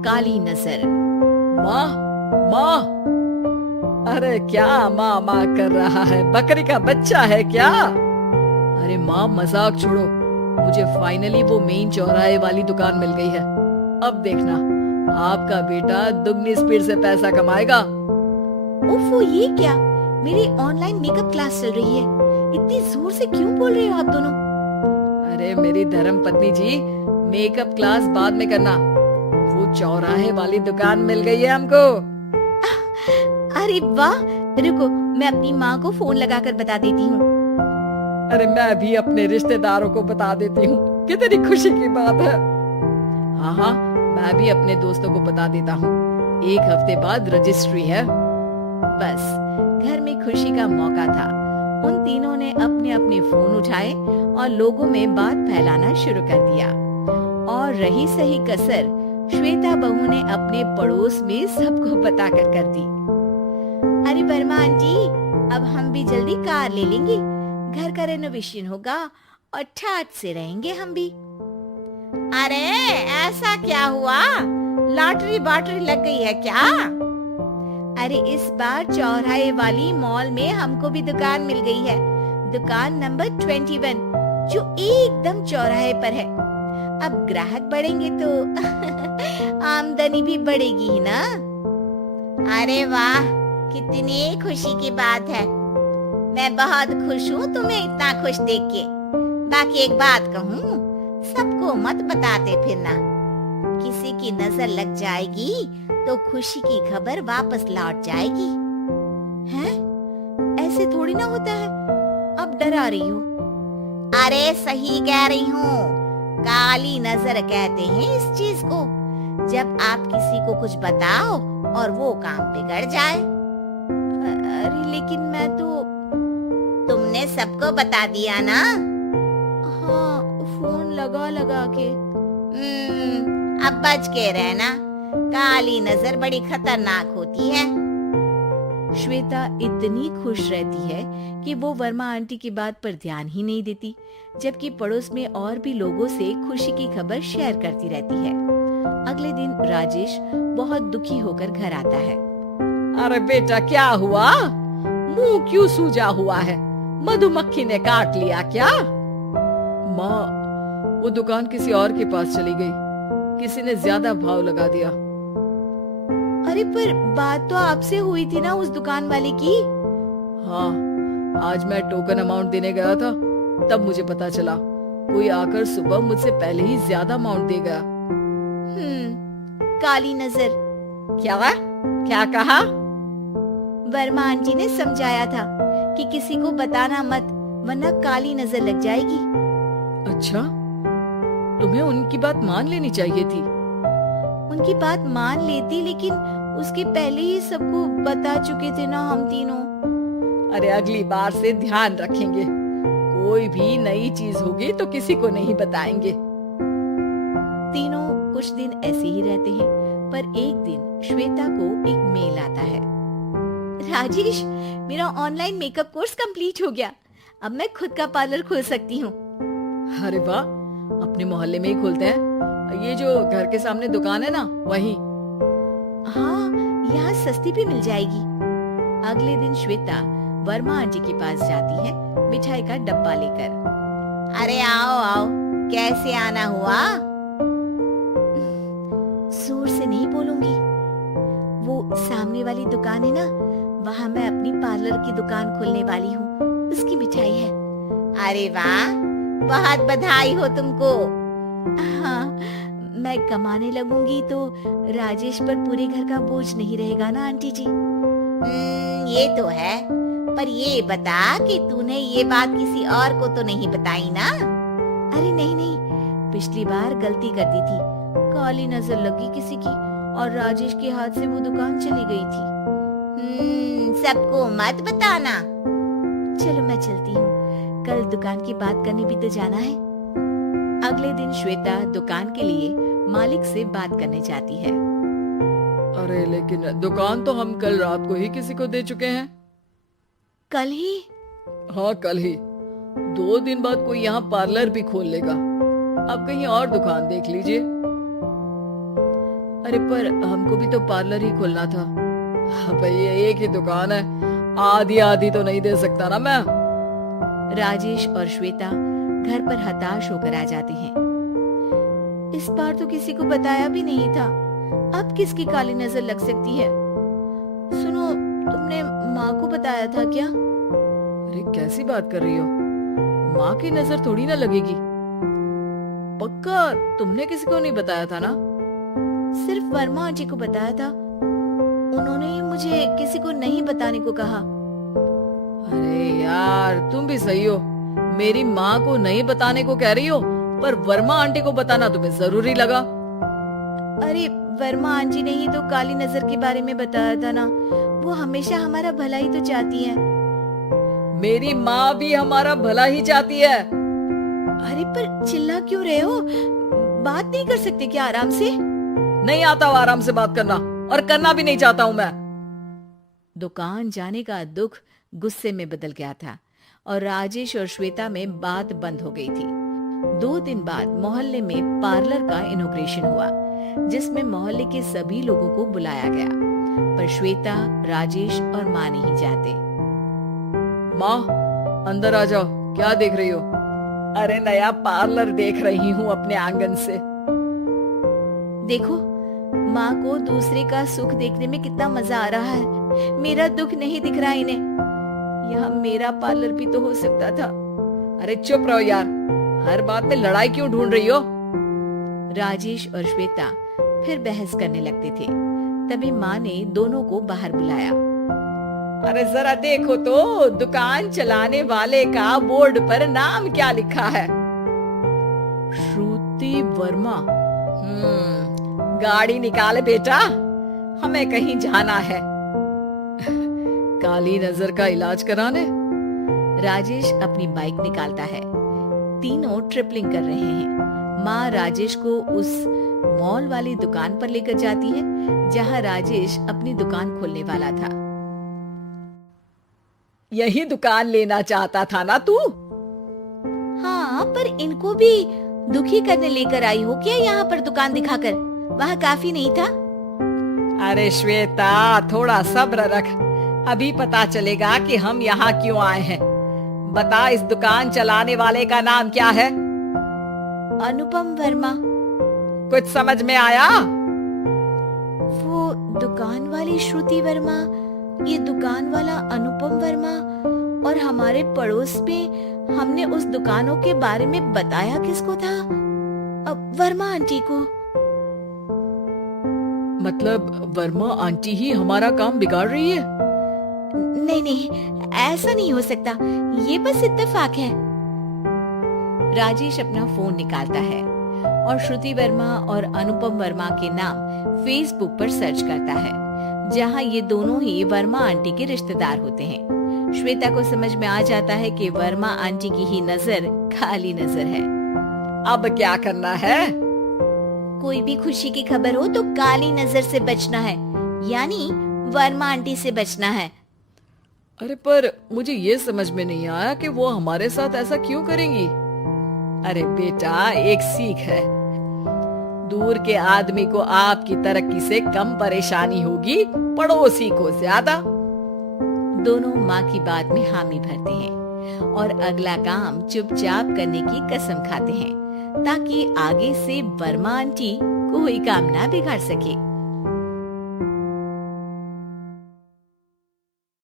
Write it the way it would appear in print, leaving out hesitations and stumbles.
काली नजर। माँ, माँ, अरे क्या माँ माँ कर रहा है? बकरी का बच्चा है क्या? अरे माँ, मजाक छोड़ो। मुझे फाइनली वो मेन चौराहे वाली दुकान मिल गई है। अब देखना, आपका बेटा दुगनी स्पीड से पैसा कमाएगा। ओफो, ये क्या? मेरी ऑनलाइन मेकअप क्लास चल रही है। इतनी जोर से क्यों बोल रहे हो आप दोनों? अरे मेरी धर्म पत्नी जी, मेकअप क्लास बाद में करना। वो चौराहे वाली दुकान मिल गई है हमको। अरे वाह, रुको, मैं अपनी माँ को फोन लगाकर बता देती हूँ। अरे मैं भी अपने रिश्तेदारों को बता देती हूँ। कितनी खुशी की बात है। हाँ हाँ, मैं भी अपने दोस्तों को बता देता हूँ। 1 हफ्ते बाद रजिस्ट्री है। बस घर में खुशी का मौका था। उन तीनों ने अपने अपने फोन उठाए और लोगों में बात फैलाना शुरू कर दिया। और रही सही कसर श्वेता बहू ने अपने पड़ोस में सबको बताकर कर दी। अरे वर्मा आंटी, अब हम भी जल्दी कार ले लेंगे। घर का रेनोवेशन होगा और ठाट से रहेंगे हम भी। अरे ऐसा क्या हुआ? लॉटरी बाटरी लग गई है क्या? अरे इस बार चौराहे वाली मॉल में हमको भी दुकान मिल गई है। दुकान नंबर 21, जो एकदम चौराहे पर है। अब ग्राहक बढ़ेंगे तो आमदनी भी बढ़ेगी ही ना। अरे वाह, कितनी खुशी की बात है। मैं बहुत खुश हूँ तुम्हें इतना खुश देख के। बाकी एक बात कहूँ, सबको मत बताते फिरना। किसी की नजर लग जाएगी तो खुशी की खबर वापस लौट जाएगी। हैं? ऐसे थोड़ी ना होता है। अब डरा रही हो। अरे सही कह रही हूँ, काली नजर कहते हैं इस चीज को। जब आप किसी को कुछ बताओ और वो काम बिगड़ जाए। अरे लेकिन मैं तो। तुमने सबको बता दिया ना? हाँ, फोन लगा लगा के। अब बच के रहना, काली नजर बड़ी खतरनाक होती है। श्वेता इतनी खुश रहती है कि वो वर्मा आंटी की बात पर ध्यान ही नहीं देती, जबकि पड़ोस में और भी लोगों से खुशी की खबर शेयर करती रहती है। अगले दिन राजेश बहुत दुखी होकर घर आता है। अरे बेटा, क्या हुआ? मुंह क्यों सूजा हुआ है? मधुमक्खी ने काट लिया क्या? माँ, वो दुकान किसी और के पास चली गई। किसी ने ज्यादा भाव लगा दिया। अरे पर बात तो आपसे हुई थी ना उस दुकान वाले की? हाँ, आज मैं टोकन अमाउंट देने गया था, तब मुझे पता चला। कोई आकर सुबह मुझसे पहले ही ज्यादा अमाउंट दे गया। काली नजर। क्या कहा? वर्मा आंटी ने समझाया था कि किसी को बताना मत, वरना काली नजर लग जाएगी। अच्छा, तुम्हें उनकी बात मान लेनी चाहिए थी। उनकी बात मान लेती, लेकिन उसके पहले ही सबको बता चुके थे ना हम तीनों। अरे अगली बार से ध्यान रखेंगे। कोई भी नई चीज होगी तो किसी को नहीं बताएंगे। तीनों कुछ दिन ऐसे ही रहते हैं, पर एक दिन श्वेता को एक मेल आता है। राजेश, मेरा ऑनलाइन मेकअप कोर्स कंप्लीट हो गया। अब मैं खुद का पार्लर खोल सकती हूँ। अरे वाह, अपने मोहल्ले में ही खोलते हैं। ये जो घर के सामने दुकान है ना, वहीं। हाँ, यहाँ सस्ती भी मिल जाएगी। अगले दिन श्वेता वर्मा आंटी के पास जाती है मिठाई का डब्बा लेकर। अरे आओ आओ, कैसे आना हुआ? जोर से नहीं बोलूंगी। वो सामने वाली दुकान है ना, वहाँ मैं अपनी पार्लर की दुकान खोलने वाली हूँ। उसकी मिठाई है। अरे वाह, बहुत बधाई हो तुमको। हाँ, मैं कमाने लगूंगी तो राजेश पर पूरे घर का बोझ नहीं रहेगा ना आंटी जी। ये तो है, पर ये बता कि तूने ये बात किसी और को तो नहीं बताई ना? अरे नहीं नहीं, पिछली बार गलती कर दी थी। काली नजर लगी किसी की और राजेश के हाथ से वो दुकान चली गई थी। सबको मत बताना। चलो मैं चलती हूँ, कल दुकान की बात करने भी तो जाना है। अगले दिन श्वेता दुकान के लिए मालिक से बात करने जाती है। अरे लेकिन दुकान तो हम कल रात को ही किसी को दे चुके हैं। कल ही? हाँ, कल ही। 2 दिन बाद कोई यहाँ पार्लर भी खोल लेगा। आप कहीं और दुकान देख लीजिए। अरे पर हमको भी तो पार्लर ही खोलना था। भैया एक ही दुकान है, आधी आधी तो नहीं दे सकता ना मैं। राजेश और श्वेता घर पर हताश होकर आ जाते हैं। इस बार तो किसी को बताया भी नहीं था, अब किसकी काली नजर लग सकती है। सुनो, तुमने माँ को बताया था क्या? अरे कैसी बात कर रही हो, माँ की नजर थोड़ी ना लगेगी। पक्का तुमने किसी को नहीं बताया था ना? सिर्फ वर्मा आंटी को बताया था, उन्होंने ही मुझे किसी को नहीं बताने को कहा। अरे यार तुम भी सही हो, मेरी माँ को नहीं बताने को कह रही हो, पर वर्मा आंटी को बताना तुम्हें जरूरी लगा। अरे वर्मा आंटी ने ही तो काली नजर के बारे में बताया था ना, वो हमेशा हमारा भला ही तो चाहती है। मेरी माँ भी हमारा भला ही चाहती है। अरे पर चिल्ला क्यों रहे हो, बात नहीं कर सकते क्या आराम से? नहीं आता हूँ आराम से बात करना, और करना भी नहीं चाहता हूँ मैं। दुकान जाने का दुख गुस्से में बदल गया था और राजेश और श्वेता में बात बंद हो गई थी। 2 दिन बाद मोहल्ले में पार्लर का इनॉग्रेशन हुआ, जिसमें मोहल्ले के सभी लोगों को बुलाया गया, पर श्वेता, राजेश और माँ नहीं जाते। माँ अंदर आ जाओ, क्या देख रही हो? अरे नया पार्लर देख रही हूँ अपने आंगन से। देखो, माँ को दूसरे का सुख देखने में कितना मजा आ रहा है, मेरा दुख नहीं दिख रहा इन्हें। यह मेरा पार्लर भी तो हो सकता था। अरे चुप रहो यार, हर बात में लड़ाई क्यों ढूंढ रही हो? राजेश और श्वेता फिर बहस करने लगते थे। तभी माँ ने दोनों को बाहर बुलाया। अरे जरा देखो तो, दुकान चलाने वाले का बोर्ड पर नाम क्या लिखा है? श्रुति वर्मा। गाड़ी निकाले बेटा, हमें कहीं जाना है। काली नजर का इलाज कराने। राजेश अपनी बाइक निकालता है। तीनों ट्रिपलिंग कर रहे हैं। माँ राजेश को उस मॉल वाली दुकान पर लेकर जाती है जहाँ राजेश अपनी दुकान खोलने वाला था। यही दुकान लेना चाहता था ना तू? हाँ, पर इनको भी दुखी करने लेकर आई हो क्या यहाँ पर दुकान दिखाकर? वहाँ काफी नहीं था? अरे श्वेता थोड़ा सब्र रख, अभी पता चलेगा कि हम यहाँ क्यों आए हैं। बता, इस दुकान चलाने वाले का नाम क्या है? अनुपम वर्मा। कुछ समझ में आया? वो दुकान वाली श्रुति वर्मा, ये दुकान वाला अनुपम वर्मा, और हमारे पड़ोस में हमने उस दुकानों के बारे में बताया किसको था? वर्मा आंटी को। मतलब वर्मा आंटी ही हमारा काम बिगाड़ रही है? नहीं नहीं, ऐसा नहीं हो सकता, ये बस इत्तेफाक है। राजेश अपना फोन निकालता है और श्रुति वर्मा और अनुपम वर्मा के नाम फेसबुक पर सर्च करता है, जहां ये दोनों ही वर्मा आंटी के रिश्तेदार होते हैं। श्वेता को समझ में आ जाता है कि वर्मा आंटी की ही नजर काली नजर है। अब क्या करना है? कोई भी खुशी की खबर हो तो काली नजर से बचना है, यानी वर्मा आंटी से बचना है। अरे पर मुझे ये समझ में नहीं आया कि वो हमारे साथ ऐसा क्यों करेंगी। अरे बेटा, एक सीख है, दूर के आदमी को आपकी तरक्की से कम परेशानी होगी, पड़ोसी को ज्यादा। दोनों माँ की बात में हामी भरते हैं और अगला काम चुपचाप करने की कसम खाते हैं, ताकि आगे से वर्मा आंटी कोई काम ना बिगाड़ सके।